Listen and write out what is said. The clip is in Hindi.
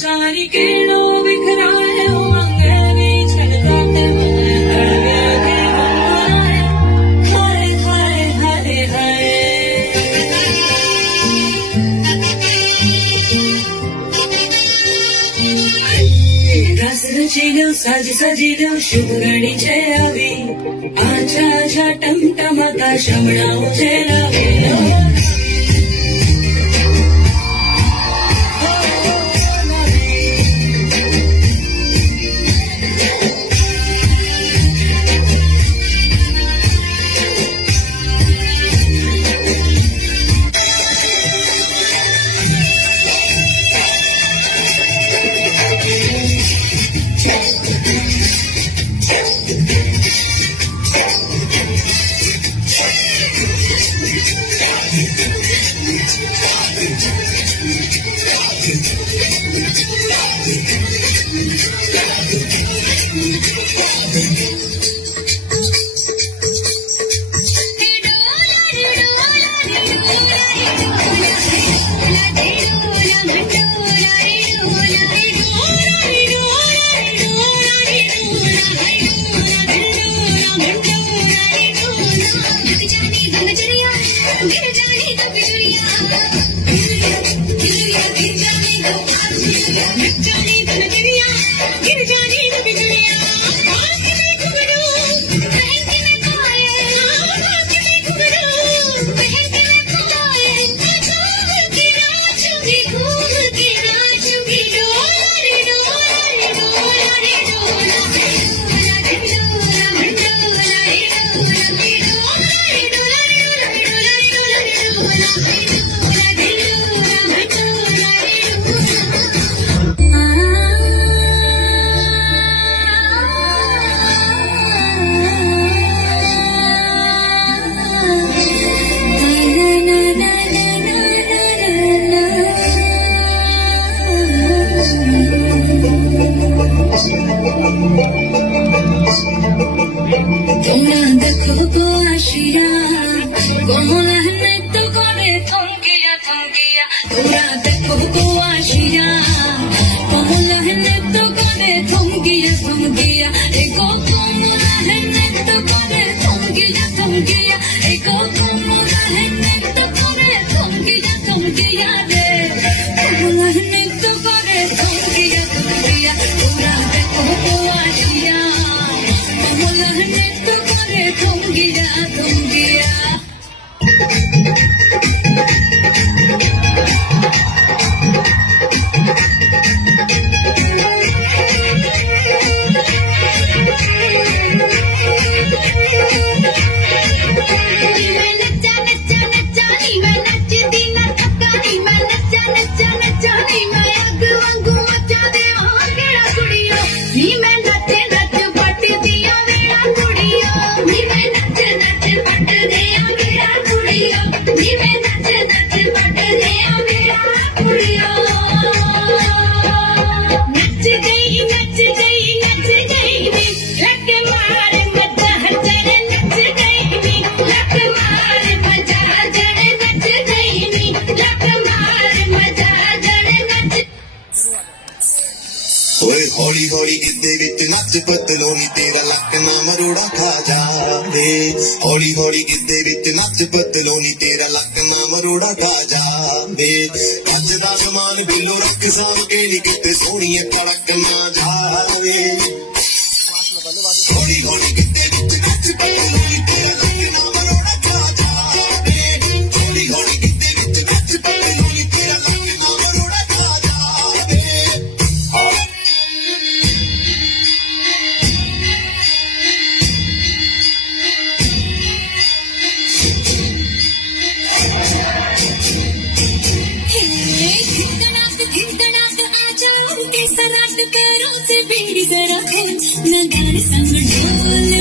जानी केड़ो बिखराए उमंगे भी छलकाते मुझे हड़वे के गुनगुनाए हाय हाय हाय हाय रास रचिलो साजी सजिलो शुभ घड़ी छे आवी आजा आजा टमटमाता शमणाओ छे रवे हौली हौली गिद्धे विच नच पतलोनी तेरा लक ना मरोड़ा खा जावे हौली हौली गिद्धे विच नच पतलोनी तेरा लक ना मरोड़ा खा जावे अज दा समान बिलो रख साम के नी किते सोहणी कड़क ना जावे हौली हौली गिद्धे विच नच पतलोनी तेरा लक ना मरोड़ा खा जावे हौली हौली गिद्धे विच नच पतलोनी तेरा लक ना मरोड़ा खा जावे पैरों से बेड़ी जरा है न गाने संग ढोल